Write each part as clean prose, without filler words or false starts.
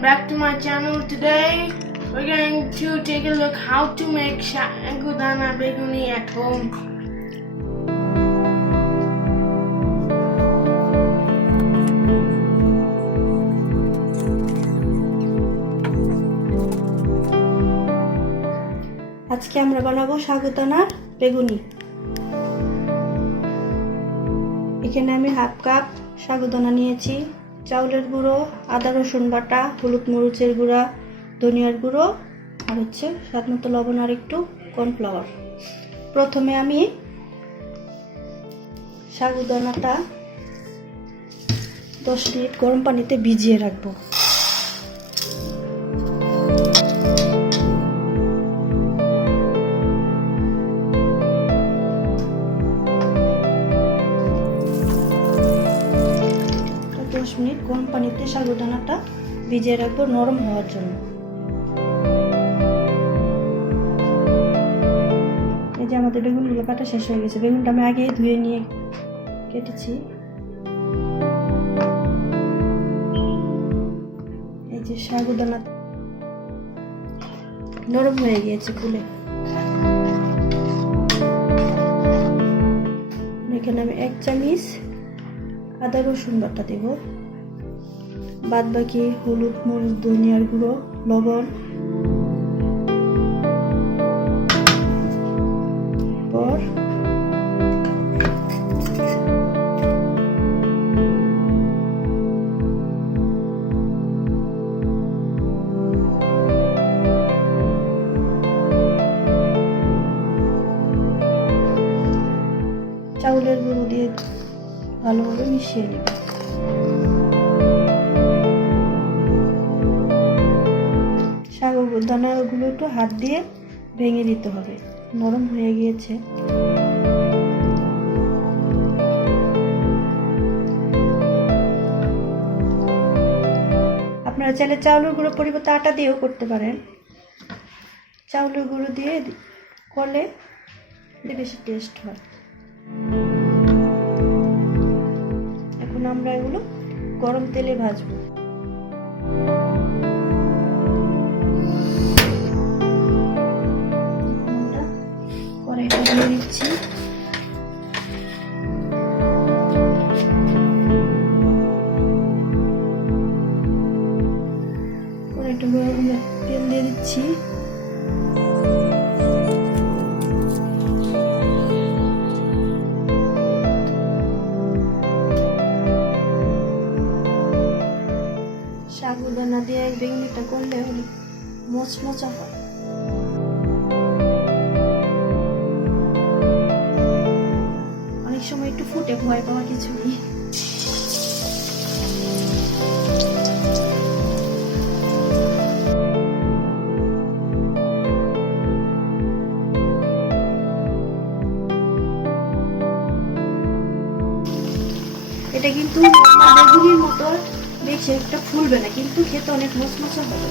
welcome back to my channel. Today we're going to take a look how to make sagudana beguni at home. আজকে আমরা বানাবো সাগুদানার বেগুনি। এখানে আমি half cup sagudana নিয়েছি, চাউলের গুঁড়ো, আদা রসুন বাটা, হলুদ মরিচের গুঁড়া, ধনিয়ার গুঁড়ো আর স্বাদ মতো লবণ আর একটু কর্নফ্লাওয়ার। প্রথমে আমি সাগুদানাটা 10 মিনিট গরম পানিতে ভিজিয়ে রাখবো। মিনিট গরম পানিতে সাগুদানাটা ভিজিয়ে রাখবো নরম হওয়ার জন্য। এই যে আমাদের বেগুনগুলো কাটা শেষ হয়ে গেছে। বেগুনটা আমি আগে ধুয়ে নিয়ে কেটেছি। এই যে সাগুদানা নরম হয়ে গিয়েছে ফুলে। এখানে আমি 1 চামচ আদা রসুন বাটা দেব, বাদ বাকি হলুদ মরিচ ধনিয়ার গুঁড়ো লবণ, পর চাউলের গুঁড়ো দিয়ে ভালোভাবে মিশিয়ে নেব। সাগুদানাগুলো একটু হাত দিয়ে ভেঙে দিতে হবে, নরম হয়ে গিয়েছে। আপনারা চাইলে চাউলের গুঁড়ো পরিবর্তে আটা দিয়েও করতে পারেন। চাউলের গুঁড়ো দিয়ে করলে বেশি টেস্ট হয়। এখন আমরা এগুলো গরম তেলে ভাজবো। কড়াইটা দিয়ে দিচ্ছি। কড়াইটা গরম তেল দিয়ে দিচ্ছি। সাগুদানা দিয়ে বেগুনিটা করলে মচমচা হয়। অনেক সময় একটু ফুটে, ভয় পাওয়ার কিছু নেই। এটা কিন্তু বেগুনির মতো বেশি একটা ফুলবে না, কিন্তু খেতে অনেক মচমচা হবে।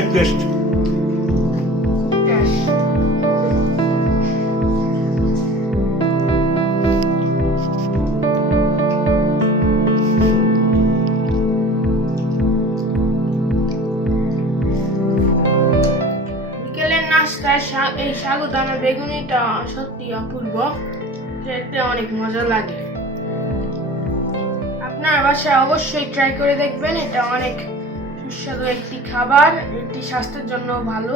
অনেক টেস্ট। বিকেলের নাস্তায় এই সাগুদানা বেগুনিটা সত্যি অপূর্ব, খেতে অনেক মজা লাগে। আপনার বাসায় অবশ্যই ট্রাই করে দেখবেন, এটা অনেক সুস্বাদু একটি খাবার, এটি স্বাস্থ্যের জন্য ভালো।